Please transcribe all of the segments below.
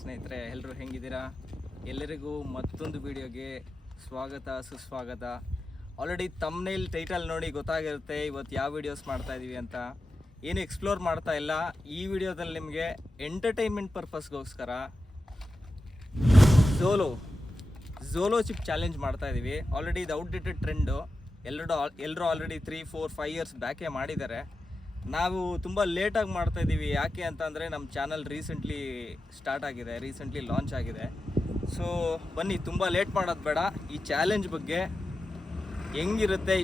ಸ್ನೇಹಿತರೆ, ಎಲ್ಲರೂ ಹೆಂಗಿದ್ದೀರಾ? ಎಲ್ಲರಿಗೂ ಮತ್ತೊಂದು ವಿಡಿಯೋಗೆ ಸ್ವಾಗತ ಸುಸ್ವಾಗತ. ಆಲ್ರೆಡಿ ತಮ್ನೇಲ್ ಟೈಟಲ್ ನೋಡಿ ಗೊತ್ತಾಗಿರುತ್ತೆ ಇವತ್ತು ಯಾವ ವಿಡಿಯೋಸ್ ಮಾಡ್ತಾ ಇದೀವಿ ಅಂತ. ಏನು ಎಕ್ಸ್ಪ್ಲೋರ್ ಮಾಡ್ತಾ ಇಲ್ಲ. ಈ ವಿಡಿಯೋದಲ್ಲಿ ನಿಮಗೆ ಎಂಟರ್ಟೈನ್ಮೆಂಟ್ ಪರ್ಪಸ್ಗೋಸ್ಕರ ಝೋಲೋ ಚಿಪ್ ಚಾಲೆಂಜ್ ಮಾಡ್ತಾ ಇದೀವಿ. ಆಲ್ರೆಡಿ ಇದು ಔಟ್ಡೇಟೆಡ್ ಟ್ರೆಂಡು. ಎಲ್ಲರೂ ಆಲ್ರೆಡಿ 3-4-5 ಇಯರ್ಸ್ ಬ್ಯಾಕೇ ಮಾಡಿದ್ದಾರೆ. ನಾವು ತುಂಬ ಲೇಟಾಗಿ ಮಾಡ್ತಾಯಿದ್ದೀವಿ. ಯಾಕೆ ಅಂತಂದರೆ ನಮ್ಮ ಚಾನಲ್ ರೀಸೆಂಟ್ಲಿ ಸ್ಟಾರ್ಟ್ ಆಗಿದೆ, ರೀಸೆಂಟ್ಲಿ ಲಾಂಚ್ ಆಗಿದೆ. ಸೊ ಬನ್ನಿ, ತುಂಬ ಲೇಟ್ ಮಾಡೋದು ಬೇಡ. ಈ ಚಾಲೆಂಜ್ ಬಗ್ಗೆ ಹೆಂಗಿರುತ್ತೆ,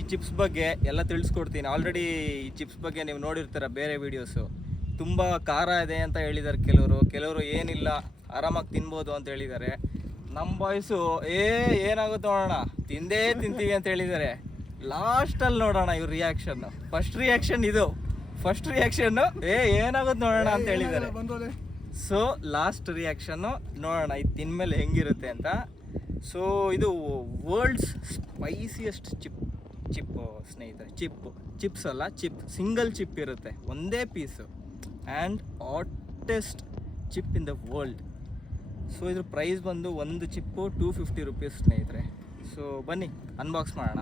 ಈ ಚಿಪ್ಸ್ ಬಗ್ಗೆ ಎಲ್ಲ ತಿಳಿಸ್ಕೊಡ್ತೀನಿ. ಆಲ್ರೆಡಿ ಈ ಚಿಪ್ಸ್ ಬಗ್ಗೆ ನೀವು ನೋಡಿರ್ತೀರ ಬೇರೆ ವೀಡಿಯೋಸು. ತುಂಬ ಖಾರ ಇದೆ ಅಂತ ಹೇಳಿದ್ದಾರೆ ಕೆಲವರು ಏನಿಲ್ಲ ಆರಾಮಾಗಿ ತಿನ್ಬೋದು ಅಂತ ಹೇಳಿದ್ದಾರೆ. ನಮ್ಮ ಬಾಯ್ಸು ಏನಾಗುತ್ತೆ ನೋಡೋಣ, ತಿಂದೇ ತಿಂತೀವಿ ಅಂತ ಹೇಳಿದ್ದಾರೆ. ಲಾಸ್ಟಲ್ಲಿ ನೋಡೋಣ ಇವ್ರ ರಿಯಾಕ್ಷನ್ನು. ಫಸ್ಟ್ ರಿಯಾಕ್ಷನ್ನು ಏನಾಗುತ್ತೆ ನೋಡೋಣ ಅಂತ ಹೇಳಿದ್ದಾರೆ. ಸೊ ಲಾಸ್ಟ್ ರಿಯಾಕ್ಷನ್ನು ನೋಡೋಣ ಇದು ತಿನ್ಮೇಲೆ ಹೆಂಗಿರುತ್ತೆ ಅಂತ. ಸೊ ಇದು ವರ್ಲ್ಡ್ಸ್ ಸ್ಪೈಸಿಯೆಸ್ಟ್ ಚಿಪ್ ಸ್ನೇಹಿತರೆ. ಚಿಪ್ಸ್ ಅಲ್ಲ, ಸಿಂಗಲ್ ಚಿಪ್ ಇರುತ್ತೆ, ಒಂದೇ piece. And hottest chip in the world. So ಇದ್ರ ಪ್ರೈಸ್ ಬಂದು ಒಂದು ಚಿಪ್ಪು 250 ರುಪೀಸ್ ಸ್ನೇಹಿತರೆ. ಸೊ ಬನ್ನಿ ಅನ್ಬಾಕ್ಸ್ ಮಾಡೋಣ.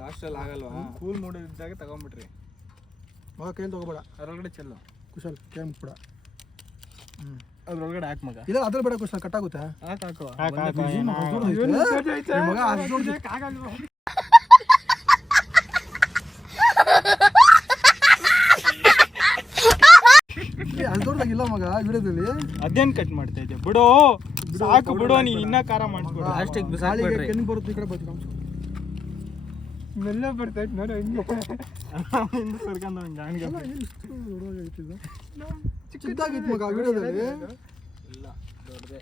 ಲಾಸ್ಟಲ್ಲಿ ಆಗಲ್ವಾ? ಕೂಲ್ ಮೂಡ್ ಇದ್ದಾಗ ತಗೊಂಬಿಟ್ರಿ. ಮಗ ಕೈಯಲ್ಲಿ ತಗೋಬೇಡ, ಅದರೊಳಗಡೆ ಚೆಲ್ಲು. ಕುಶಲ್ ಕೈ ಮುಟ್ಬಿಡ. ಅದ್ರೊಳಗಡೆ ಹಾಕಿ ಮಗ. ಇಲ್ಲ ಅದ್ರ ಬೇಡ ಕುಶಲ್, ಕಟ್ಟಾಗುತ್ತೆ. ಹಾಕು ಮಗ ಅಲ್ದೋರ್ದಾಗಿಲ್ಲ ಮಗ ವಿಡಿಯೋದಲ್ಲಿ. ಅದೇನ್ ಕಟ್ ಮಾಡ್ತಾ ಇದ್ದೆ? ಬಿಡು ಸಾಕು, ಬಿಡು. ನೀ ಇನ್ನ ಖಾರ ಮಾಡಿಸ್ಬಿಡು. ಪ್ಲಾಸ್ಟಿಕ್ ಬಿಸಾಕ್ಬಿಡ್ರಿ. ಕೆನ್ನಿ ಬರುತ್ತೆ ಈ ಕಡೆ ಬರ್ತೀವಿ. ಮೆಲ್ಲ ಬರ್ತೈತೆ ನೋಡಿ, ಹಿಂಗೆ ಹಿಂದೆ ಸರ್ಕಂದ ಚಿಕ್ಕದಾಗಿತ್ತು ಮಗ ವಿಡಿಯೋದಲ್ಲಿ. ಇಲ್ಲ ದೊಡ್ಡದೆ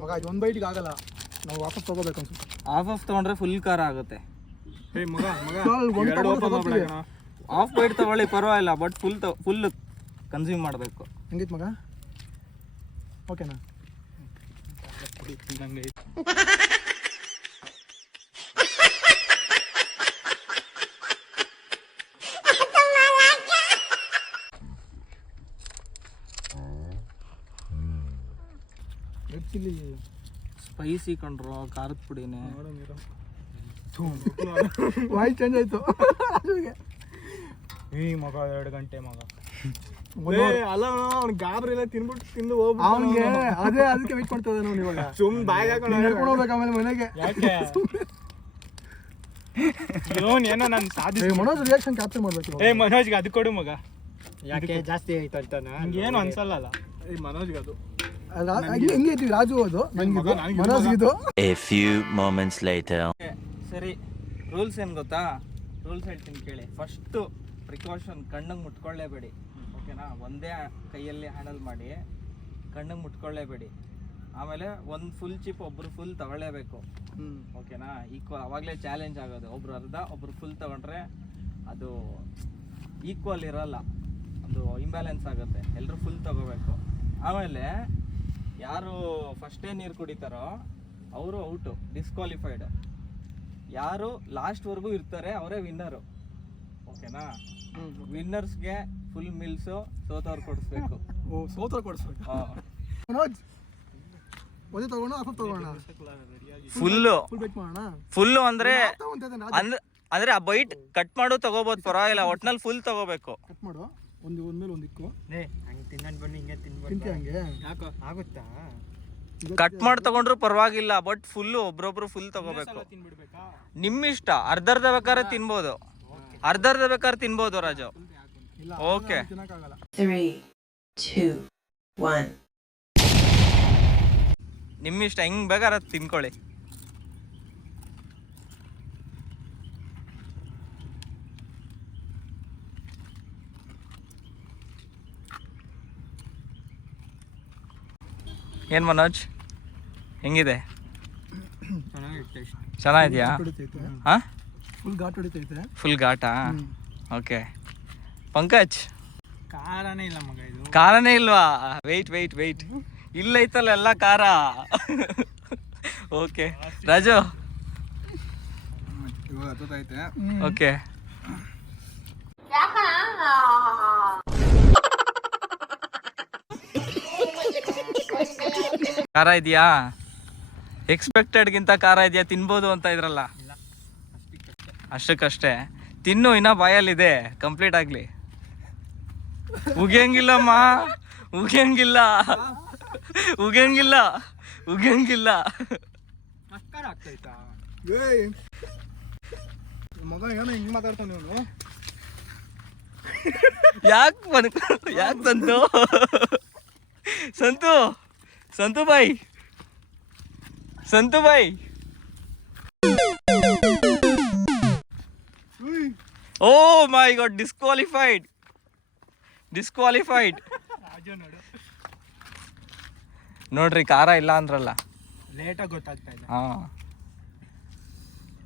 ಮಗ. ಇದು ಒಂದು ಬೈಟಿಗೆ ಆಗಲ್ಲ, ನಾವು ವಾಪಸ್ ತಗೋಬೇಕು ಅನ್ಸುತ್ತೆ. ಆಫ್ ತೊಗೊಂಡ್ರೆ ಫುಲ್ ಖಾರ ಆಗುತ್ತೆ. ಆಫ್ ಬೈಟ್ ತಗೊಳ್ಳಿ ಪರವಾಗಿಲ್ಲ, ಬಟ್ ಫುಲ್ ಕನ್ಸ್ಯೂಮ್ ಮಾಡಬೇಕು. ಹೆಂಗಿತ್ತು ಮಗ? ಓಕೆನಾ? ಚಿಲ್ಲಿ ಸ್ಪೈಸಿ ಕಂಡ್ರು, ಖಾರದ ಪುಡಿನೇ. ವಾಯ್ಸ್ ಚೇಂಜ್ ಆಯ್ತು. ಈ ಮಗ 2 ಗಂಟೆ ಮಗ. ಅಲ್ಲ ಅವ್ನು ಗಾಬರಿ ಎಲ್ಲ ತಿಂದು ಹೋಗ್ಬಿಟ್ಟು ಅವನಿಗೆ ಅದೇ ಅದಕ್ಕೆ ವೇಟ್ ಮಾಡ್ತಾ ಇದ್ದಾನೆ ಅವ್ನು. ಇವಾಗ ಸುಮ್ ಬಾಯಿಗೆ ಹಾಕೊಂಡು ಹೋಗ್ಬೇಕು ಆಮೇಲೆ ಮನೆಗೆ. ಏನೋ ನಾನು ಸಾಧಿಸಿ ಮನೋಜ್ ರಿಯಾಕ್ಷನ್ ಕ್ಯಾಪ್ಚರ್ ಮಾಡ್ಬೇಕು. ಮನೋಜ್ಗೆ ಅದು ಕೊಡು ಮಗ. ಯಾಕೆ ಜಾಸ್ತಿ ಆಯ್ತು ಅಂತ ಏನು ಅನ್ಸಲ್ಲ. ಮನೋಜ್ಗೆ ಅದು ಹೆಂಗೆ ಇದ್ದೀವಿ ರಾಜು, ಅದು ಮನೋಜ್ ಇದು. A few moments later. ಸರಿ, ರೂಲ್ಸ್ ಏನು ಗೊತ್ತಾ? ರೂಲ್ಸ್ ಹೇಳ್ತೀನಿ ಕೇಳಿ. ಫಸ್ಟು ಪ್ರಿಕಾಷನ್, ಕಣ್ಣಿಗೆ ಮುಟ್ಕೊಳ್ಳೇಬೇಡಿ. ಓಕೆನಾ? ಒಂದೇ ಕೈಯಲ್ಲಿ ಹ್ಯಾಂಡಲ್ ಮಾಡಿ, ಕಣ್ಣಿಗೆ ಮುಟ್ಕೊಳ್ಳೇಬೇಡಿ. ಆಮೇಲೆ ಒಂದು ಫುಲ್ ಚಿಪ್ ಒಬ್ರು ಫುಲ್ ತಗೊಳ್ಳೇಬೇಕು. ಓಕೆನಾ? ಈಕ್ವಲ್, ಅವಾಗಲೇ ಚಾಲೆಂಜ್ ಆಗೋದು. ಒಬ್ರು ಅರ್ಧ, ಒಬ್ರು ಫುಲ್ ತಗೊಂಡ್ರೆ ಅದು ಈಕ್ವಲ್ ಇರೋಲ್ಲ, ಅದು ಇಂಬ್ಯಾಲೆನ್ಸ್ ಆಗುತ್ತೆ. ಎಲ್ಲರೂ ಫುಲ್ ತಗೋಬೇಕು. ಆಮೇಲೆ ಯಾರು ಫಸ್ಟೇ ನೀರು ಕುಡಿತಾರೋ ಅವರು ಔಟು, ಡಿಸ್ಕ್ವಾಲಿಫೈಡ್. ಯಾರು ಲಾಸ್ಟ್ವರೆಗೂ ಇರ್ತಾರೆ ಅವರೇ ವಿನ್ನರು. ಓಕೆನಾ? ವಿನ್ನರ್ಸ್ಗೆ ಫುಲ್ ಮಿಲ್ಸು, ಸೋತವ್ರು ಕೊಡಿಸ್ಬೇಕು. ಸೋತ್ರ ಕೊಡಿಸ್ಬೇಕು. ಮನೋಜ್ ಒಂದೇ ತಗೋಣ, ಆಫ್ ತಗೋಣ. ಫುಲ್ಲು ಅಂದ್ರೆ ಆ ಬೈಟ್ ಕಟ್ ಮಾಡು ತಗೋಬಹುದು, ಪರವಾಗಿಲ್ಲ. ಒಟ್ನಲ್ಲಿ ಫುಲ್ ತಗೋಬೇಕು. ಕಟ್ ಮಾಡು. ಒಂದ್ಮೇಲೆ ಒಂದಿಕ್ಕು ಹಂಗೆ ತಿನ್ನೋದು ಬನ್ನಿ ಹಿಂಗೆ ತಿಂತಿ ತಿನ್ಬೋದು ಹಂಗೆ ಯಾಕೋ ಆಗುತ್ತಾ ಕಟ್ ಮಾಡಿ ತಗೊಂಡ್ರು ಪರವಾಗಿಲ್ಲ, ಬಟ್ ಫುಲ್ಲು ಒಬ್ರೊಬ್ರು ಫುಲ್ ತಗೋಬೇಕು. ತಿನ್ಬಿಡ್ಬೇಕಾ? ನಿಮ್ಮಿಷ್ಟ. ಅರ್ಧ ಬೇಕಾದ್ರೆ ತಿನ್ಬೋದು, ಅರ್ಧ ಬೇಕಾದ್ರೆ ತಿನ್ಬೋದು ರಾಜು. ಇಲ್ಲ ಓಕೆ, ತಿನ್ನಕ್ಕಾಗಲ್ಲ. 3, 2, 1. ನಿಮ್ಮಿಷ್ಟ, ಹೆಂಗ್ ಬೇಕಾದ್ರೆ ತಿನ್ಕೊಳ್ಳಿ. ಏನ್ ಮನೋಜ್, ಹೆಂಗಿದೆ? ಚೆನ್ನಾಗಿದ್ಯಾ? ಹೊಡಿತೈತೆ ಹಾ, ಫುಲ್ ಘಾಟ್ ಹೊಡಿತೈತೆ. ಫುಲ್ ಘಾಟಾ? ಓಕೆ. ಪಂಕಜ್, ಖಾರನೇ ಇಲ್ಲ ಮಗ ಇದು. ಖಾರನೇ ಇಲ್ವಾ? ವೆಯ್ಟ್ ಇಲ್ಲೈತಲ್ಲ ಎಲ್ಲ ಖಾರ. ಓಕೆ ರಾಜು, ಇವಾಗ ಹತ್ತೈತೆ. ಓಕೆ. ಖಾರ ಇದೆಯಾ? ಎಕ್ಸ್ಪೆಕ್ಟೆಡ್ಗಿಂತ ಖಾರ ಇದೆಯಾ? ತಿನ್ಬೋದು ಅಂತ ಇದ್ರಲ್ಲ, ಅಷ್ಟಕ್ಕಷ್ಟೇ ತಿನ್ನು, ಇನ್ನ ಬಾಯಲ್ಲಿದೆ, ಕಂಪ್ಲೀಟ್ ಆಗ್ಲಿ. ಉಗಿಯಂಗಿಲ್ಲಮ್ಮ, ಉಗಿಯಂಗಿಲ್ಲ. ಅಕ್ಕಾರ ಆಗ್ತೈತಾ? ಏಯ್ ಮಗ ಏನೋ ಹಿಂಗ್ ಮಾತಾಡ್ತಾನೆ ಇವನು. ಯಾಕೆ ಸಂತು ಬಾಯ್ ಓ ಮೈ ಗಾಡ್, ಡಿಸ್ಕ್ವಾಲಿಫೈಡ್. ನೋಡ್ರಿ, ಖಾರ ಇಲ್ಲ ಅಂದ್ರಲ್ಲ, ಲೇಟಾಗಿ ಗೊತ್ತಾಗ್ತಾ ಇದೆ. ಹಾ,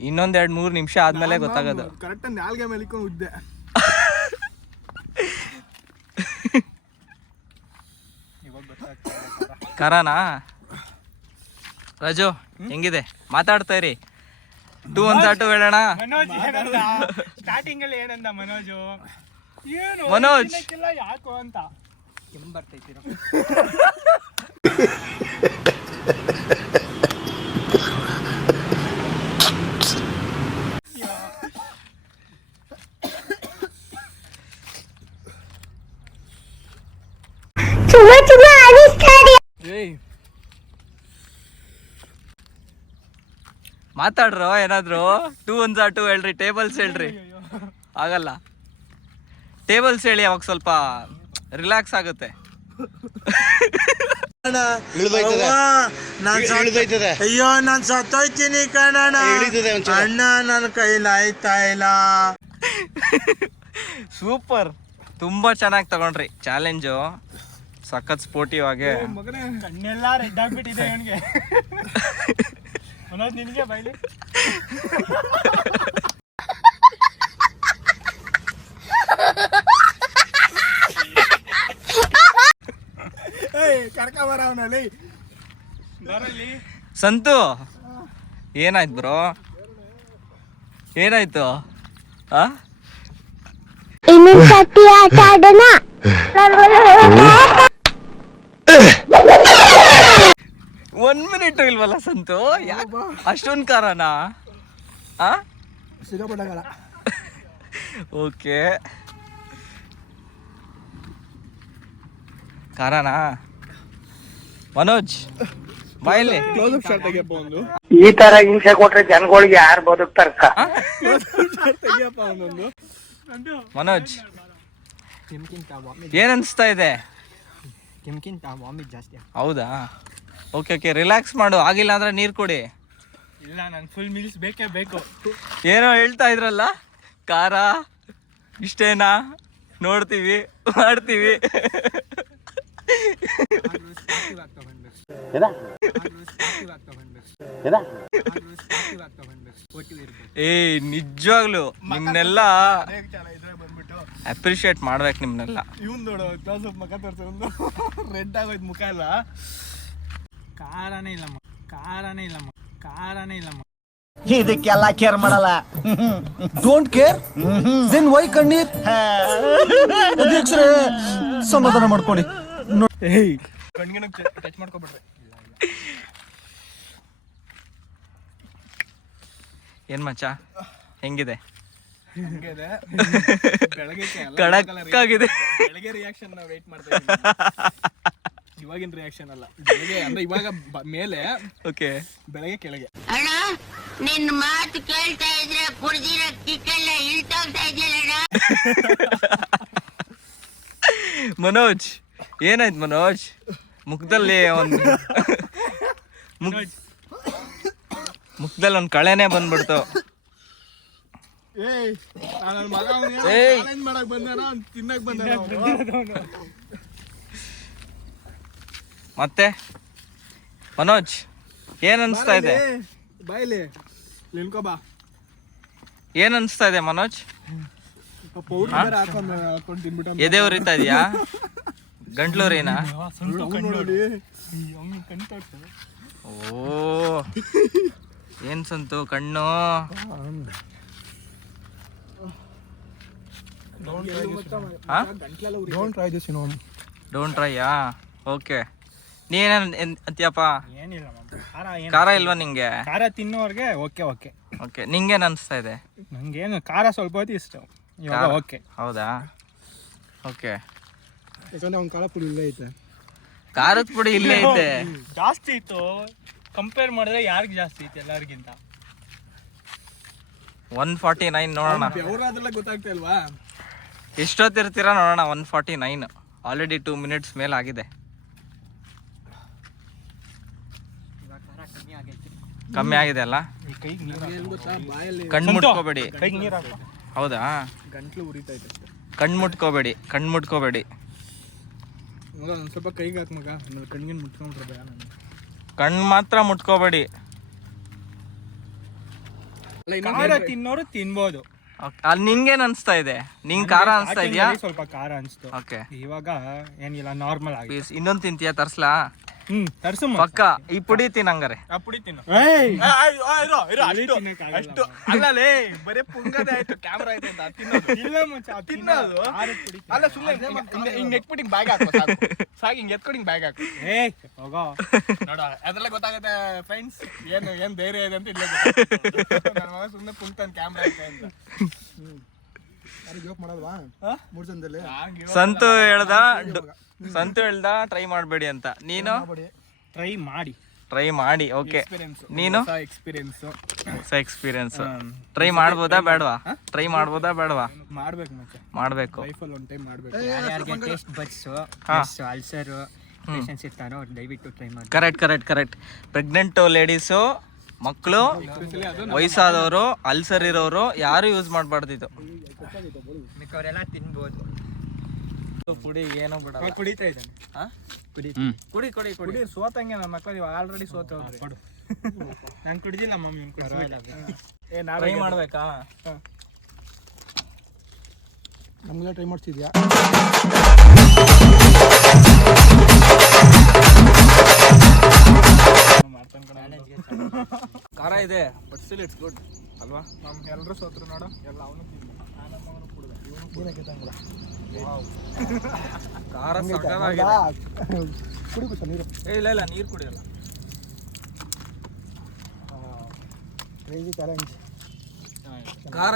ಇನ್ನೊಂದ್ 2-3 ನಿಮಿಷ ಆದ್ಮೇಲೆ ಗೊತ್ತಾಗೋದು. ಕರೆಕ್ಟ್ ನಾಲ್ಗೆ ಮೇಲೆ ಇಕ್ಕೊಂಡು ಉದ್ದೆ. ಇವಾಗ ಗೊತ್ತಾಗ್ತಾ ಇದೆ. ಖಾರನಾ? ರಾಜು ಹೆಂಗಿದೆ? ಮಾತಾಡ್ತಾ ಇರಿ. 2 1 2 ಹೇಳೋಣ. ಮನೋಜ್ ಏನಂದ ಸ್ಟಾರ್ಟಿಂಗ್ ಅಲ್ಲಿ? ಏನಂದ ಮನೋಜು? ಏನು ಮನೋಜ್ ತಿನ್ನಕ್ಕಿಲ್ಲ ಯಾಕೋ ಅಂತ. ಕೆಮ್ಮು ಬರ್ತೈತಿರೋ. ಮಾತಾಡ್ರೋ ಏನಾದ್ರು. 2 1 2 ಹೇಳ್ರಿ. ಟೇಬಲ್ಸ್ ಹೇಳ್ರಿ. ಆಗಲ್ಲ, ಟೇಬಲ್ಸ್ ಹೇಳಿ, ಅವಾಗ ಸ್ವಲ್ಪ ರಿಲ್ಯಾಕ್ಸ್ ಆಗುತ್ತೆ. ಅಯ್ಯೋ ನಾನ್ ಸತ್ತೋಯ್ತೀನಿ ಕಣಣ್ಣ, ಅಣ್ಣ ನನ್ನ ಕೈಲಾಯ್ತಾ ಇಲ್ಲ. ಸೂಪರ್, ತುಂಬಾ ಚೆನ್ನಾಗಿ ತಗೊಂಡ್ರಿ ಚಾಲೆಂಜು. ಸಖತ್ ಸ್ಪೋರ್ಟಿವ್ ಆಗಿ. ಮಗನೇ ಕಣ್ಣೆಲ್ಲ ರೆಡ್ ಆಗ್ಬಿಟ್ಟಿದೆ ಇವನಿಗೆ. ಮನೋಜ್ ನಿನ್ಗೆ ಬೈಲಿ. ಕರ್ಕ ಬರ ಅವನಲ್ಲಿ. ಸಂತು, ಏನಾಯ್ತು ಬ್ರೋ? ಏನಾಯ್ತು? ಆ, ಒಂದ್ ಮಿನಿಟ್ ಇಲ್ವಲ್ಲ ಸಂತು? ಯಾಕೆ ಅಷ್ಟೊಂದು ಕಾರನಾ? ಸಿಗಪಟ್ಟಾಗಲ್ಲ. ಓಕೆ, ಕಾರನಾ? ಮನೋಜ್ ಬಾಯಲ್ಲಿ ಕ್ಲೋಸ್ ಶಾಟ್ ತೆಗಿಯಪ್ಪ ಒಂದು. ಈ ತರ ಹಿಂಸೆ ಕೊಟ್ರೆ ಜನಗಳಿಗೆ ಯಾರು ಬದುಕ್ತಾರಕ್ಕ? ತೆಗಿಯಪ್ಪ ಒಂದೊಂದು. ಮನೋಜ್, ಕೆಮ್ಕಿಂತ ವಾಮಿಟ್, ಏನ್ ಅನ್ಸ್ತಾ ಇದೆ? ಕೆಮ್ಕಿಂತ ವಾಮಿಟ್ ಜಾಸ್ತಿ. ಹೌದಾ? ಓಕೆ, ರಿಲ್ಯಾಕ್ಸ್ ಮಾಡು. ಆಗಿಲ್ಲ ಅಂದ್ರೆ ನೀರು ಕುಡಿ. ಇಲ್ಲ, ನನ್ ಫುಲ್ ಮೀಲ್ಸ್ ಬೇಕೇ ಬೇಕು. ಏನೋ ಹೇಳ್ತಾ ಇದ್ರಲ್ಲ, ಖಾರ ಇಷ್ಟೇನಾ? ನೋಡ್ತೀವಿ, ಮಾಡ್ತೀವಿ. ಏ ನಿಜವಾಗ್ಲು ನಿಮ್ನೆಲ್ಲ ಅಪ್ರಿಶಿಯೇಟ್ ಮಾಡ್ಬೇಕು ನಿಮ್ನೆಲ್ಲ. ಇವನ್ ನೋಡು, ಕ್ಲೋಸ್ ಅಪ್ ಮಗ ತೋರ್ಸ, ಒಂದು ರೆಡ್ ಆಗೋಯ್ತು ಮುಖ ಎಲ್ಲ. ಖಾರನೇ ಇಲ್ಲ ಮಗ. ಇದಕ್ಕೆಲ್ಲ ಕೇರ್ ಮಾಡಲ್ಲ. ಡೋಂಟ್ ಕೇರ್ ದೆನ್ ವೈ ಕಣ್ಣೀರ್? ಅಧ್ಯಕ್ಷರೇ ಸಮಾಧಾನ ಮಾಡ್ಕೊಳ್ಳಿ. ಕಣ್ಣಿಗೆ ಟಚ್ ಮಾಡ್ಕೊಬಿಡ್ರೆ. ಏನ್ ಮಚ್ಚ, ಹೆಂಗಿದೆ? ಬೆಳಗ್ಗೆ ಕಡಕ್ ಆಗಿದೆ. ಬೆಳಗ್ಗೆ ರಿಯಾಕ್ಷನ್ ವೇಟ್ ಮಾಡ್ತಾ ಇದ್ದೀನಿ. ಇವಾಗಿನ ರಿಯಾಕ್ಷನ್ ಅಲ್ಲ, ಬೆಳಗ್ಗೆ ಅಂದ್ರೆ ಇವಾಗ ಮೇಲೆ, ಓಕೆ ಬೆಳಗ್ಗೆ ಕೆಳಗೆ. ಅಣ್ಣ ನಿನ್ ಮಾತು ಕೇಳ್ತಾ ಇದ್ರೆ ಕುಡ್ದಿರೋ ಕಿಕ್ಕೆಲ್ಲ ಇಳ್ತೋಗ್ತಾ ಇದೆಯಲ್ಲ. ಮನೋಜ್ ಏನಾಯ್ತು ಮನೋಜ್? ಮುಖದಲ್ಲಿ ಒಂದು ಮುಖದಲ್ಲಿ ಒಂದು ಕಳೆನೆ ಬಂದ್ಬಿಡ್ತು. ಏಯ್ ನನ್ನ ಮಗ ಏಯ್ ಚಾಲೆಂಜ್ ಮಾಡಕ್ ಬಂದಾನ, ತಿನ್ನಕ್ ಬಂದಾನ. ಮತ್ತೆ ಮನೋಜ್ ಏನ್ ಅನ್ಸ್ತಾ ಇದೆ? ಬಾಯ್ಲಿ ನಿನ್ಕೋ ಬಾ. ಏನ್ ಅನ್ಸ್ತಾ ಇದೆ ಮನೋಜ್? ಪೌಡರ್ ಹಾಕೊಂಡು ತಿನ್ಬಿಟ್ಟ. ಎದೆ ಉರಿತಾ ಇದೆಯಾ? ಗಂಟ್ಲೂರಿನಾ? ಓ ಏನ್ ಸಂತು ಕಣ್ಣು. Don't try this, you know. Don't ಟ್ರೈಯಾ? ಓಕೆ. ನೀನೇನ್ ಅಂತೀಯಪ್ಪ? ಏನಿಲ್ಲ ಖಾರ ಇಲ್ವಾ ನಿಂಗೆ? ಖಾರ ತಿನ್ನೋರ್ಗೆ ಓಕೆ ಓಕೆ ಓಕೆ. ನಿಂಗೇನ್ ಅನ್ಸ್ತಾ ಇದೆ? ನಂಗೇನು ಖಾರ ಸ್ವಲ್ಪ ಹೊತ್ತು ಇಷ್ಟ ಇವಾಗ. ಓಕೆ ಹೌದಾ? ಓಕೆ. ಯಾಕಂದ್ರೆ ಅವ್ನ ಖಾರ ಪುಡಿ ಇಲ್ಲೇ ಐತೆ. ಖಾರದ ಪುಡಿ ಇಲ್ಲೇ ಐತೆ. ಜಾಸ್ತಿ ಇತ್ತು ಕಂಪೇರ್ ಮಾಡಿದ್ರೆ ಯಾರಿಗೆ ಜಾಸ್ತಿ ಐತೆ ಎಲ್ಲರಿಗಿಂತ? 149 ನೋಡೋಣ. ಅವ್ರಾದ್ರೆಲ್ಲ ಗೊತ್ತಾಗ್ತಾ ಇಲ್ವಾ? ಎಷ್ಟೊತ್ತಿರ್ತೀರಾ ನೋಡೋಣ. 149 ಆಲ್ರೆಡಿ 2 ಮಿನಿಟ್ಸ್ ಮೇಲೆ ಆಗಿದೆ. ಕಮ್ಮಿ ಆಗಿದೆ ಅಲ್ಲ? ಕಣ್ಣು ಮುಟ್ಕೋಬೇಡಿ. ಹೌದಾ? ಗಂಟ್ಲು ಉರಿತೈತೆ. ಕಣ್ಣು ಮುಟ್ಕೋಬೇಡಿ. ಮಗ ಒಂದ್ ಸ್ವಲ್ಪ ಕೈಗೆ ಹಾಕ್ ಮಗ, ಕಣ್ಗಿನ್ ಮುಟ್ಕೊಂಡ್ರೆ ಬೇಡ. ಕಣ್ಣು ಮಾತ್ರ ಮುಟ್ಕೋಬೇಡಿ. ಖಾರ ತಿನ್ನೋರು ತಿನ್ಬೋದು. ಅಲ್ಲಿ ನಿಂಗೇನ್ ಅನ್ಸ್ತಾ ಇದೆ? ನಿಂಗ್ ಖಾರ ಅನ್ಸ್ತಾ ಇದೆಯಾ? ಸ್ವಲ್ಪ ಖಾರ ಅನ್ಸ್ತು. ಓಕೆ. ಇವಾಗ ಏನಿಲ್ಲ, ನಾರ್ಮಲ್ ಆಗಿ. ಇನ್ನೊಂದು ತಿಂತೀಯಾ? ತರ್ಸ್ಲಾ? ತರ್ಸು ಪಕ್ಕ. ಈ ಪುಡಿ ತಿನ್ನಂಗಾರೆ. ಆ ಪುಡಿ ತಿನ್ನು. ಅಷ್ಟು ಅಲ್ಲಲೇ ಬರೀ ಪುಂಗದೆ ಆಯ್ತು, ಕ್ಯಾಮ್ರಾ ಐತೆ ಅಂತ ತಿನ್ನೋದು. ಇಲ್ಲ ಮಚ್ಚ, ತಿನ್ನೋದು ಅಲ್ಲ, ಸುಮ್ಮನೆ ಹಿಂಗ್ ಎತ್ಬಿಟ್ಟು ಹಿಂಗ್ ಬ್ಯಾಗ್ ಹಾಕೋ ಸಾಕು. ಹಿಂಗ್ ಎತ್ಕೊಂಡು ಹಿಂಗ್ ಬ್ಯಾಗ್ ಹಾಕು. ಹೋಗೋ ನೋಡ, ಅದೆಲ್ಲ ಗೊತ್ತಾಗುತ್ತೆ ಫ್ರೆಂಡ್ಸ್. ಏನ್ ಧೈರ್ಯ ಇದೆ ಅಂತ ಇಲ್ಲೇ ನನ್ನ ಮಗ ಸುಮ್ಮನೆ ಪುಂಗ್ತಾನೆ ಕ್ಯಾಮ್ರಾ ಐತೆ ಅಂತ. ಯಾರು ಜೋಕ್ ಮಾಡಲ್ವಾ? 3 ಜನದಲ್ಲಿ ಸಂತು ಹೇಳ್ದ ಟ್ರೈ ಮಾಡಬೇಡಿ ಅಂತ. ನೀನು ಟ್ರೈ ಮಾಡಿ. ಓಕೆ. ನೀನು ಎಕ್ಸ್ಪೀರಿಯನ್ಸ್ ಟ್ರೈ ಮಾಡ್ಬೋದಾ ಬೇಡವಾ? ಟ್ರೈ ಮಾಡ್ಬೋದಾ ಬೇಡವಾ? ಮಾಡ್ಬೇಕು. ಲೈಫಲ್ಲಿ ಒನ್ ಟೈಮ್ ಮಾಡ್ಬೇಕು. ಯಾರಿಗೆ ಟೇಸ್ಟ್ ಬಡ್ಸ್ ಅಲ್ಸರ್ ಪೇಷನ್ಸ್ ಇರ್ತಾರೋ ಅವ್ರು ದಯವಿಟ್ಟು ಟ್ರೈ ಮಾಡಿ. ಕರೆಕ್ಟ್. ಪ್ರೆಗ್ನೆಂಟ್ ಲೇಡೀಸು, ಮಕ್ಕಳು, ವಯಸ್ಸಾದವರು, ಅಲ್ಸರ್ ಇರೋರು ಯಾರು ಯೂಸ್ ಮಾಡಬಾರ್ದಿದ್ದು. ಮಿಕ್ಕವರೆಲ್ಲ ತಿನ್ಬೋದು. ಪುಡಿ ಏನೋ ಬಿಡ. ಕುಡಿತಾ ಇದ್ದಾನೆ. ಕುಡಿ ಸೋತಂಗೆ ನನ್ನ ಮಕ್ಕಳು ಇವಾಗ ಆಲ್ರೆಡಿ ಸೋತವ್ರೆ. ನಾನು ಕುಡಿದಿಲ್ಲ ಮಮ್ಮಿ. ಟ್ರೈ ಮಾಡ್ಬೇಕಾ? ನಮ್ಗೆಲ್ಲ ಟ್ರೈ ಮಾಡ್ತಿದ್ಯಾ? ಖಾರ ಇದೆ ಬಟ್ ಸ್ಟಿಲ್ ಇಟ್ಸ್ ಗುಡ್ ಅಲ್ವಾ? ಎಲ್ಲರೂ ಸೋತ್ರು ನೋಡು. ಎಲ್ಲ ಅವನು ತಿಂದ, ನನ್ನ ಮಗನು ಕುಡಿದ, ಇವನು ಖಾರ ಸಕ್ಕತ್ತಾಗಿದೆ. ಕುಡಿ ಕುಸ ನೀರು. ಇಲ್ಲ ನೀರು ಕುಡಿಯಲ್ಲ. Crazy challenge. ಖಾರ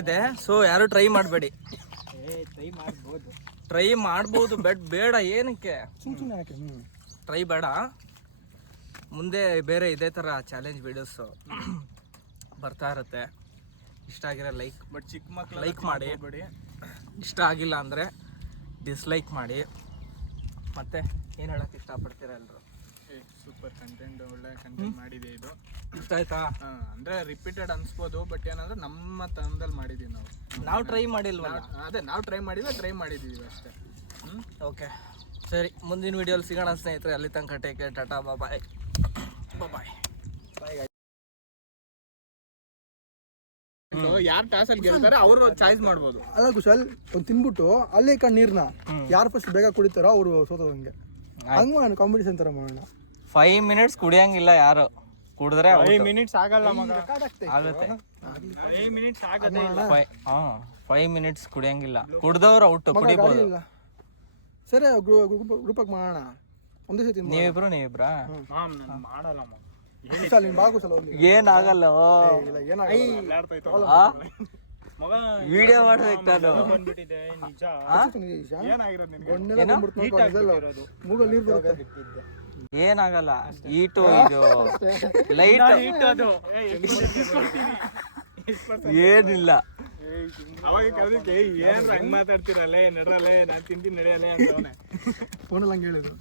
ಇದೆ. ಸೊ ಯಾರು ಟ್ರೈ ಮಾಡಬೇಡಿ. ಟ್ರೈ ಮಾಡ್ಬೋದು ಬಟ್ ಬೇಡ. ಏನಕ್ಕೆ ಸುಮ್ಮನೆ ಯಾಕೆ? ಟ್ರೈ ಬೇಡ. ಮುಂದೆ ಬೇರೆ ಇದೇ ಥರ ಚಾಲೆಂಜ್ ವಿಡಿಯೋಸು ಬರ್ತಾ ಇರುತ್ತೆ. ಇಷ್ಟ ಆಗಿರೋ ಬಟ್ ಚಿಕ್ಕ ಮಕ್ಕಳು ಲೈಕ್ ಮಾಡಿ. ಇಷ್ಟ ಆಗಿಲ್ಲ ಅಂದರೆ ಡಿಸ್ಲೈಕ್ ಮಾಡಿ. ಮತ್ತೆ ಏನು ಹೇಳಕ್ಕೆ ಇಷ್ಟಪಡ್ತೀರಾ ಎಲ್ಲರೂ? ಸೂಪರ್ ಕಂಟೆಂಟ್, ಒಳ್ಳೆ ಕಂಟೆಂಟ್ ಮಾಡಿದೆ ಇದು. ಇಷ್ಟ ಆಯ್ತಾ? ಅಂದರೆ ರಿಪೀಟೆಡ್ ಅನ್ಸ್ಬೋದು, ಬಟ್ ಏನಂದ್ರೆ ನಮ್ಮ ತನದಲ್ಲಿ ಮಾಡಿದ್ದೀವಿ ನಾವು ಟ್ರೈ ಮಾಡಿಲ್ವಲ್ಲ. ಅದೇ ನಾವು ಟ್ರೈ ಮಾಡಿದ್ದೀವಿ ಅಷ್ಟೇ. ಓಕೆ ಸರಿ, ಮುಂದಿನ ವಿಡಿಯೋಲಿ ಸಿಗೋಣ ಸ್ನೇಹಿತರೆ. ಅಲ್ಲಿ ತನಕ ಟೇಕ್ ಕೇರ್. ಟಾಟಾ ಬಾಯ್. ಯಾರು ಟಾಸಲ್ಲಿ ಗೆಲ್ತಾರೆ ಅವರು ಚಾಯ್ಸ್ ಮಾಡ್ಬೋದು. ಅಲ್ಲ ಕುಶಲ್, ಒಂದು ತಿನ್ಬಿಟ್ಟು ಅಲ್ಲೇ ನೀರ್ನ ಯಾರು ಫಸ್ಟ್ ಬೇಗ ಕುಡಿತಾರೋ ಅವರು ಸೋತೋದಂಗೆ. ಹಂಗೆ ಮಾಡೋಣ, ಕಾಂಪಿಟೇಷನ್ ಥರ ಮಾಡೋಣ. 5 ಮಿನಿಟ್ಸ್ ಕುಡಿಯಂಗಿಲ್ಲ ಯಾರು. ಕುಡಿದ್ರೆ 5 ಮಿನಿಟ್ಸ್ ಆಗಲ್ಲ ಮಗ. ಆಗುತ್ತೆ. 5 ಮಿನಿಟ್ಸ್ ಆಗದೆ ಇಲ್ಲ. 5 ಮಿನಿಟ್ಸ್ ಕುಡಿಯಂಗಿಲ್ಲ. ಕುಡ್ದವ್ರು ಔಟ್. ಕುಡಿಬೋದು. ಸರಿ, ಗ್ರೂಪಾಗಿ ಮಾಡೋಣ. ಒಂದೇ ಸತಿ ನೀವಿಬ್ರಾ? ನಾನು ಮಾಡಲ್ಲ ಮಗ. ಕುಶಾಲ್ ನೀನ್ ಬಾ ಕುಶಾಲ್ ಹೋಗ್ಲಿ. ಏನಾಗಲ್ಲ ಇಲ್ಲ ಏನಾಗಲ್ಲ. ವಿಡಿಯೋ ಮಾಡ್ಬೇಕು ನಾನು. ನಿಜ ಈಶಾ. ಗೊಣ್ಣೆಲ್ಲ ಬಂದ್ಬಿಡ್ತು ನೋಡ್ಕೊ, ಇದೆಲ್ಲ ಮೂಗಲ್ಲಿ ನೀರು ಬರುತ್ತೆ. ಏನಾಗಲ್ಲ. ಈಟು ಇದು ಲೈಟ್ ಏನಿಲ್ಲ. ಅವಾಗ ಕರೆದಕ್ಕೆ ಏನ್ ಹಂಗ್ ಮಾತಾಡ್ತಿರಲ್ಲೇ ನಡ್ರಲ್ಲೇ ನಾನ್ ತಿಂತೀನಿ ನಡೆಯಲ್ಲೇ ಅಂತ ಫೋನಲ್ಲಿ ಹಂಗೆ ಹೇಳಿದ್ರು.